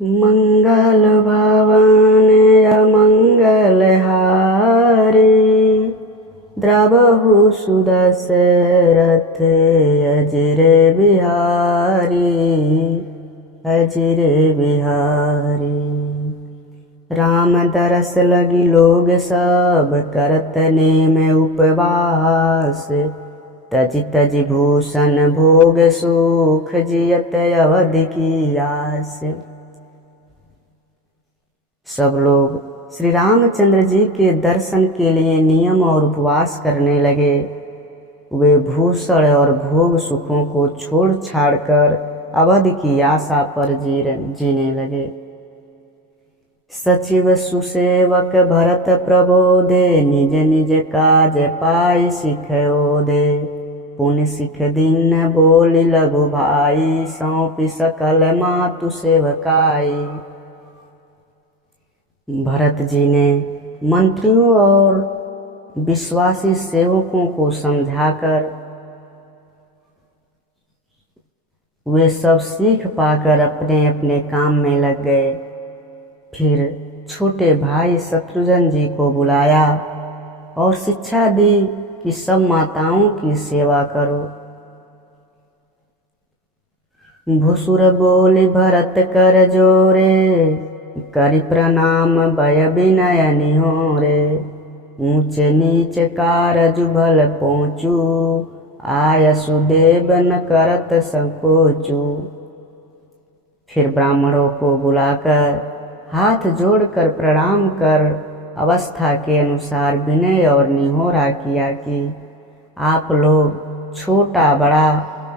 मंगल भवन अमंगल हारी, द्रवहु सुदशरथ अजिर बिहारी, अजिर बिहारी। राम दरस लगी लोग सब, करत नेम उपवास। तजि तजि भूषण भोग सुख, जियत अवधि की आस। सब लोग श्री रामचंद्र जी के दर्शन के लिए नियम और उपवास करने लगे। वे भूषण और भोग सुखों को छोड़ छाड़ कर अवधि की आशा पर जीने लगे। सचिव सुसेवक भरत प्रबोधे, निज निज काज पाई सिख ओधे। पुण्य सिख दीन बोली लघु भाई, सौंपी सकल मातु सेवकाई। भरत जी ने मंत्रियों और विश्वासी सेवकों को समझाकर वे सब सीख पाकर अपने अपने काम में लग गए। फिर छोटे भाई शत्रुघ्न जी को बुलाया और शिक्षा दी कि सब माताओं की सेवा करो। भुसुर बोली भरत कर जोरे, करि प्रणाम भय विनय निहोरे। ऊंच नीच कारज भल पहुँचू, आय सुदेव न करत संकोचू। फिर ब्राह्मणों को बुलाकर हाथ जोड़कर प्रणाम कर अवस्था के अनुसार विनय और निहोरा किया कि आप लोग छोटा बड़ा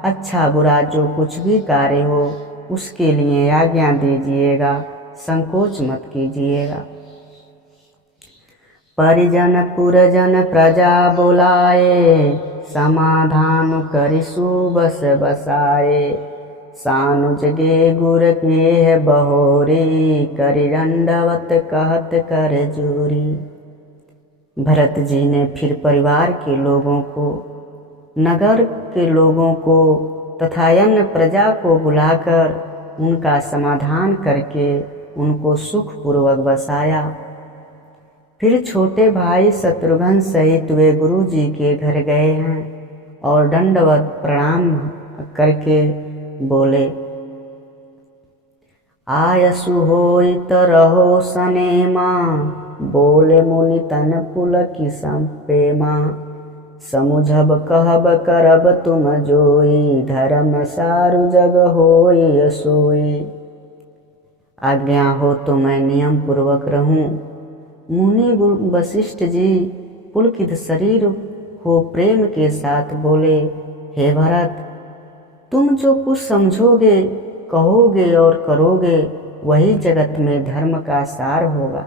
अच्छा बुरा जो कुछ भी कार्य हो उसके लिए आज्ञा दीजिएगा, संकोच मत कीजिएगा। परिजन पुरजन प्रजा बुलाए, समाधान करि सुबस बसाए। सानुज गे गुर के बहोरी, करि दंडवत कहत कर जोरी। भरत जी ने फिर परिवार के लोगों को, नगर के लोगों को तथा अन्य प्रजा को बुलाकर उनका समाधान करके उनको सुखपूर्वक बसाया। फिर छोटे भाई शत्रुघ्न सहित वे गुरु जी के घर गए हैं और दंडवत प्रणाम करके बोले, आयसु होई त रहो सनेमा। बोले मुनि तन पुलकी संपेमा। समुझब कहब करब तुम जोई, धर्म सारु जग होई सोई। आज्ञा हो तो मैं नियम पूर्वक रहूं। मुनि वशिष्ठ जी पुलकित शरीर हो प्रेम के साथ बोले, हे भरत, तुम जो कुछ समझोगे कहोगे और करोगे वही जगत में धर्म का सार होगा।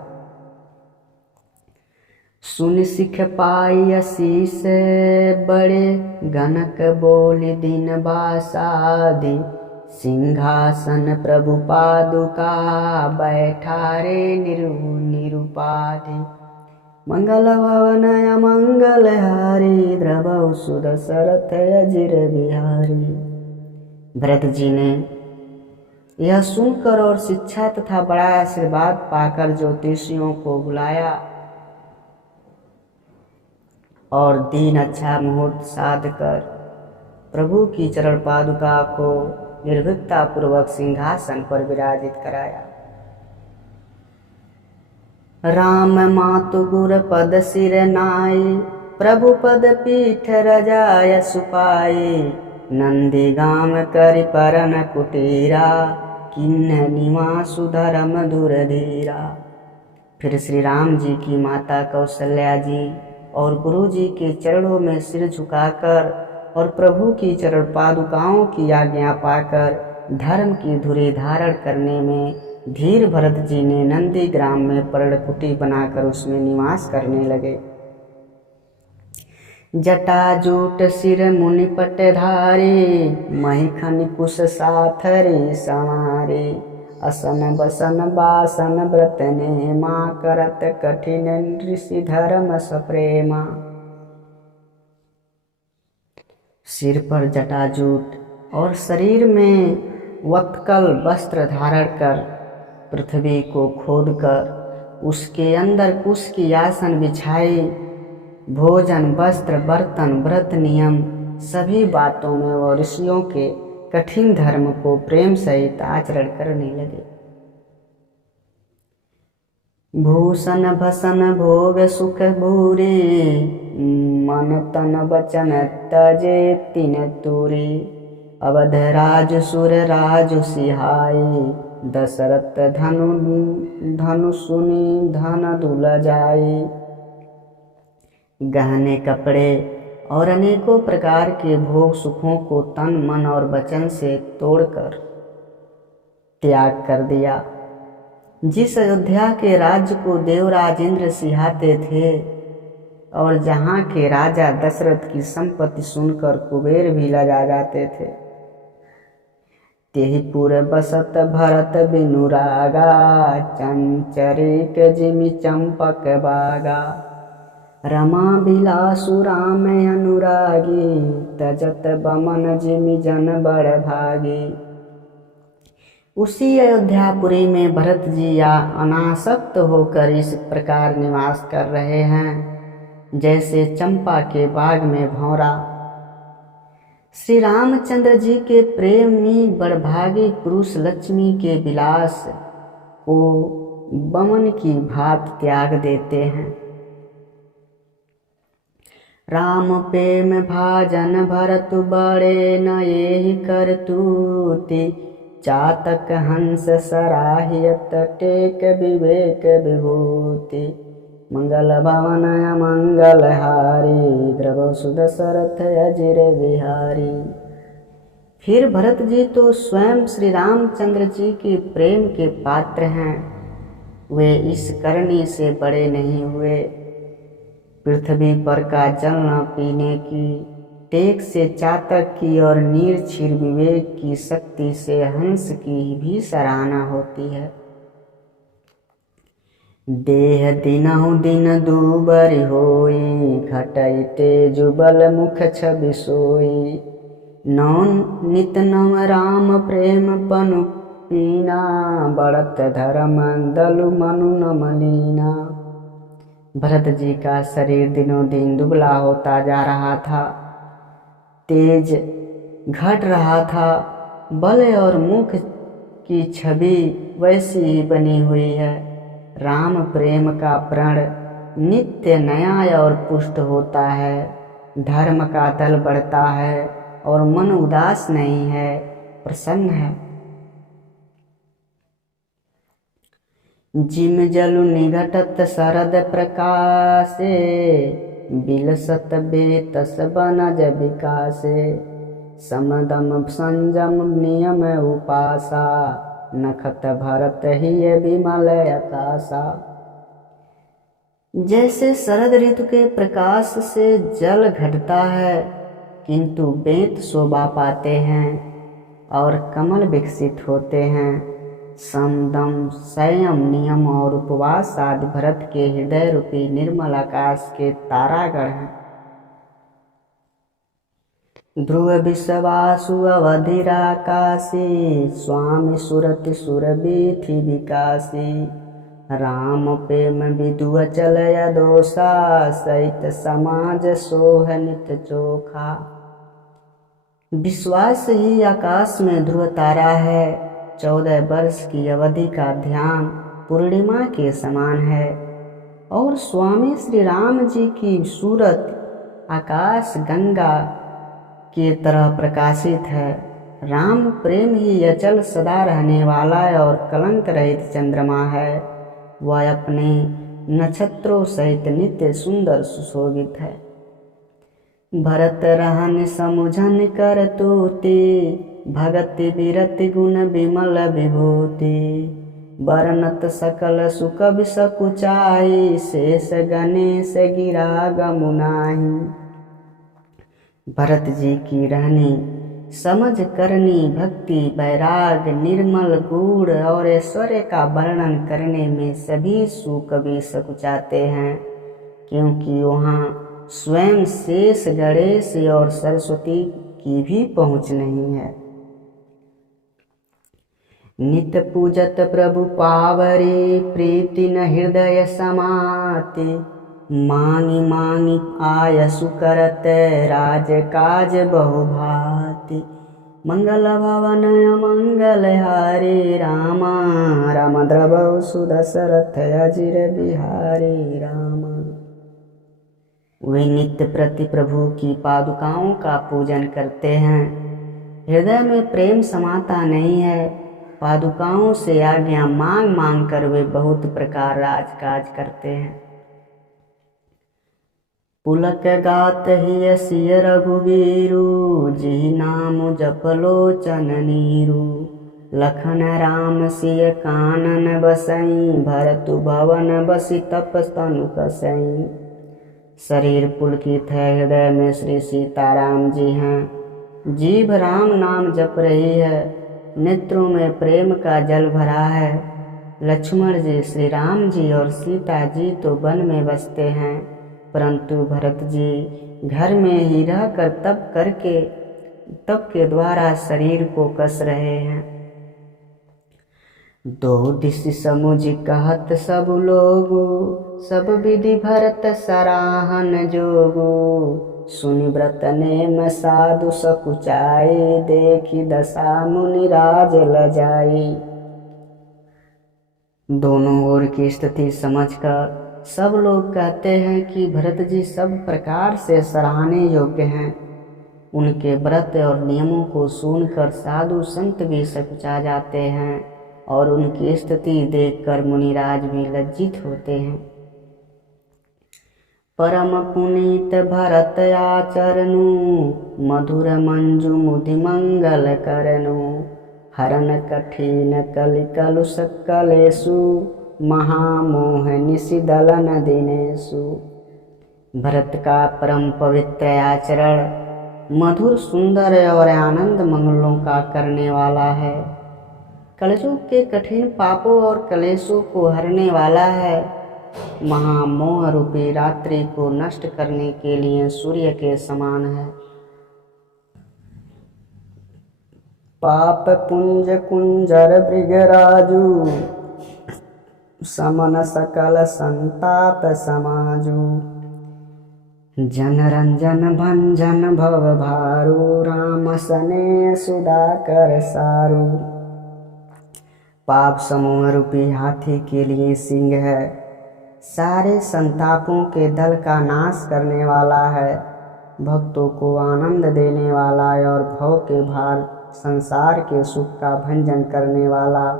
सुन सिख पाई असीस बड़े, गनक बोली दिन बासादि। सिंहासन प्रभु पादुका, बैठारे निरुपाधि। मंगल भवन अमंगल हारी, द्रवहु सुदशरथ अजिर बिहारी। भरत जी ने यह सुनकर और शिक्षा तथा बड़ा आशीर्वाद पाकर ज्योतिषियों को बुलाया और दिन अच्छा मुहूर्त साध कर प्रभु की चरण पादुका को निर्भीकता पूर्वक सिंहासन पर विराजित कराया। राम मातु गुर पद सिर नाई, प्रभु पद पीठ रजाय सुपाई। नंदी गाम करि परन कुटीरा, किन्ह निवासु धर्म धुर धीरा। फिर श्री राम जी की माता कौशल्या जी और गुरु जी के चरणों में सिर झुकाकर और प्रभु की चरण पादुकाओं की आज्ञा पाकर धर्म की धुरी धारण करने में धीर भरत जी ने नंदी ग्राम में पर्णकुटी बनाकर उसमें निवास करने लगे। जटाजूट सिर मुनि पटधारी, महिखन कुश साथरी संवारी। असन बसन बासन व्रत नेमा, करत कठिन ऋषि धर्म सप्रेमा। सिर पर जटाजूट और शरीर में वत्कल वस्त्र धारण कर पृथ्वी को खोदकर उसके अंदर कुश की आसन बिछाई। भोजन, वस्त्र, बर्तन, व्रत, नियम सभी बातों में वह ऋषियों के कठिन धर्म को प्रेम सहित आचरण करने लगे। भूषण भसन भोग सुख भूरी, मन तन वचन तजे तिन तूरी। अवध राज सुर राज सिहाई, दशरथ धनु सुनी धन दुल जाई। गहने, कपड़े और अनेकों प्रकार के भोग सुखों को तन, मन और वचन से तोड़कर त्याग कर दिया। जिस अयोध्या के राज्य को देवराज इंद्र सिहाते थे और जहाँ के राजा दशरथ की संपत्ति सुनकर कुबेर भी लजा जाते थे, तेहि पुर बसत भरत बिनु रागा, चंचरिक जिमि चंपक बागा। रमा बिलासु राम अनुरागी, तजत बमन जिमि जन बड़ भागी। उसी अयोध्यापुरी में भरत जी या अनासक्त होकर इस प्रकार निवास कर रहे हैं जैसे चंपा के बाग में भौरा। श्री रामचंद्र जी के प्रेमी बड़भागी पुरुष लक्ष्मी के विलास को बमन की भात त्याग देते हैं। राम प्रेम भाजन भरत बड़े न एहि करतूति, चातक हंस सराहियत टेक विवेक विभूति। मंगल भवन मंगल हारी, द्रव सुदशरथ अजिर बिहारी। फिर भरत जी तो स्वयं श्री रामचंद्र जी के प्रेम के पात्र हैं, वे इस करनी से बड़े नहीं हुए। पृथ्वी पर का जल न पीने की, टेक से चातक की और निर्छिर विवेक की शक्ति से हंस की भी सराहना होती है। देह दिनहु दिन दूबर होई, घटैते जुबल मुख छवि सोई। नौन नित नव राम प्रेम पनु पीना, बढ़त धर्म दलु मनु न मलीना। भरत जी का शरीर दिनों दिन दुबला होता जा रहा था, तेज घट रहा था। बल और मुख की छवि वैसी ही बनी हुई है। राम प्रेम का प्रण नित्य नया और पुष्ट होता है। धर्म का दल बढ़ता है और मन उदास नहीं है, प्रसन्न है। जिम जलु निघटत शरद प्रकाशे, बिलसत बेतस बनज विकासे। समदम संजम नियम उपासा, नखत भरत ही विमल आकाशा। जैसे शरद ऋतु के प्रकाश से जल घटता है किंतु बेंत शोभा पाते हैं और कमल विकसित होते हैं, समदम संयम नियम और उपवास आदि भरत के हृदय रूपी निर्मल आकाश के तारागण हैं। ध्रुव विश्वासु अवधिराकाशी, स्वामी सुरति सुरबीथि विकासी। राम प्रेम विदु अचल यदोषा, सहित समाज सोह नित चोखा। विश्वास ही आकाश में ध्रुव तारा है। 14 वर्ष की अवधि का ध्यान पूर्णिमा के समान है और स्वामी श्री राम जी की सूरत आकाश गंगा की तरह प्रकाशित है। राम प्रेम ही अचल सदा रहने वाला और कलंक रहित चंद्रमा है। वह अपने नक्षत्रों सहित नित्य सुंदर सुशोभित है। भरत रहन समुझन कर तूति, भगति विरति गुण विमल विभूति। बरनत सकल सुख विसकुचाई, शेष गणेश गिरा गमुनाही। भरत जी की रहनी, समझ करनी, भक्ति, वैराग, निर्मल गुण और ऐश्वर्य का वर्णन करने में सभी सुकवि सकुचाते हैं, क्योंकि वहाँ स्वयं शेष गणेश और सरस्वती की भी पहुँच नहीं है। नित पूजत प्रभु पावरे, प्रीति न हृदय समाते। मांगी मांगी आयसु करत, राज काज बहु भाति। मंगल भवन मंगल हारे, रामा राम द्रवौ सुदशरथ अजिर बिहारी रामा। वे नित्य प्रति प्रभु की पादुकाओं का पूजन करते हैं। हृदय में प्रेम समाता नहीं है। पादुकाओं से आज्ञा मांग मांग कर वे बहुत प्रकार राजकाज करते हैं। पुलक गात ही सिय रघुवीरु, जी नाम जप लोचन नीरु। लखन राम सिय कानन बसई, भरतु भवन बसी तप तनु कसई। शरीर पुलकित है, हृदय में श्री सीताराम जी हैं। जीभ राम नाम जप रही है, नेत्रों में प्रेम का जल भरा है। लक्ष्मण जी, श्री राम जी और सीता जी तो वन में बसते हैं, परंतु भरत जी घर में ही रहकर तप के द्वारा शरीर को कस रहे हैं। दो दिश समुझ कहत सब लोगु, सब विधि भरत सराहन जोगु। सुनि व्रत नेम साधु सकुचाई, देखी दशा मुनि राज लजाई। दोनों ओर की स्थिति समझकर सब लोग कहते हैं कि भरत जी सब प्रकार से सराहने योग्य हैं। उनके व्रत और नियमों को सुनकर साधु संत भी सकुचा जाते हैं और उनकी स्थिति देखकर मुनिराज भी लज्जित होते हैं। परम पुनीत भरत आचरनु, मधुर मंजु मुदि मंगल करनु। हरन कठिन कलि कलुष कलेषु, महामोह निशि दलन दिनेषु। भरत का परम पवित्र आचरण मधुर सुंदर और आनंद मंगलों का करने वाला है। कलयुग के कठिन पापों और कलेशों को हरने वाला है। महामोह रूपी रात्रि को नष्ट करने के लिए सूर्य के समान है। पाप पुंज कुंजर भृगराजु, समन सकल संताप समाजु। जन रंजन भंजन भव भारू, राम सने सुधाकर सारू। पाप समूह रूपी हाथी के लिए सिंह है, सारे संतापों के दल का नाश करने वाला है। भक्तों को आनंद देने वाला और भव के भार संसार के सुख का भंजन करने वाला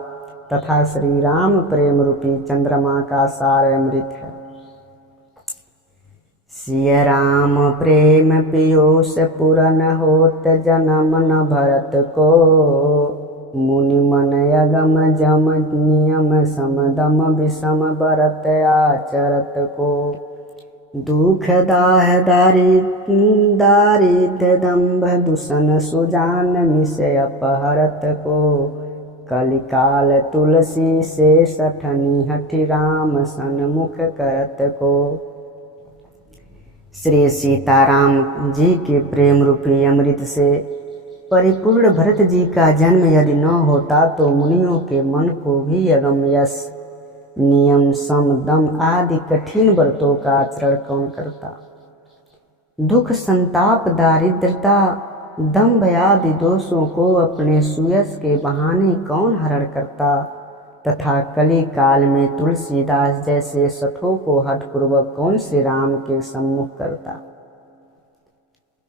तथा श्री राम प्रेम रूपी चंद्रमा का सार अमृत है। सिय राम प्रेम पियोस पुरन होत, जन्म न भरत को। मुनि मन यगम जम नियम समदम, विषम बरत आचरत को। दुख दाह दारिद्र दंभ, दूषण सुजान मिसे अपहरत को। कलिकाल तुलसी से सठनी, हठि राम सन्मुख करत को। श्री सीताराम जी के प्रेम रूपी अमृत से परिपूर्ण भरत जी का जन्म यदि न होता तो मुनियों के मन को भी अगम यश नियम सम दम आदि कठिन व्रतों का आचरण कौन करता। दुख संताप दारिद्रता दंभ आदि दोषों को अपने सुयश के बहाने कौन हरण करता तथा कली काल में तुलसीदास जैसे सठों को हठपूर्वक कौन श्री राम के सम्मुख करता।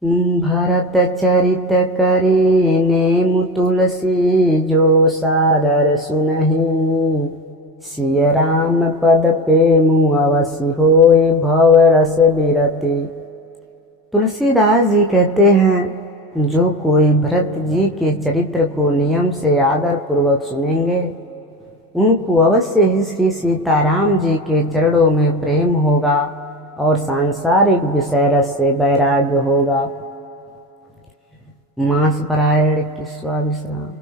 भरत चरित करी नेमु तुलसी, जो सादर सुनहि। सिय राम पद पेमु, अवसि होय भव रस बिरति। तुलसीदास जी कहते हैं, जो कोई भरत जी के चरित्र को नियम से आदर पूर्वक सुनेंगे, उनको अवश्य ही श्री सीताराम जी के चरणों में प्रेम होगा और सांसारिक विषय रस से वैराग्य होगा। मास परायण की स्वाविश्राम।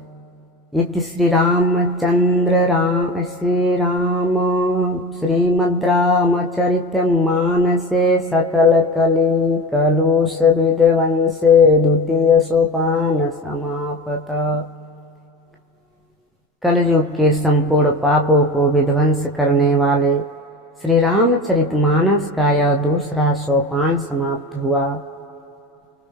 इति श्री रामचंद्र श्रीमद् रामचरित मानसे सकल कली कलुष विध्वंसे, द्वितीय सोपान समाप्त। कलयुग के संपूर्ण पापों को विध्वंस करने वाले श्री रामचरितमानस का यह दूसरा सोपान समाप्त हुआ।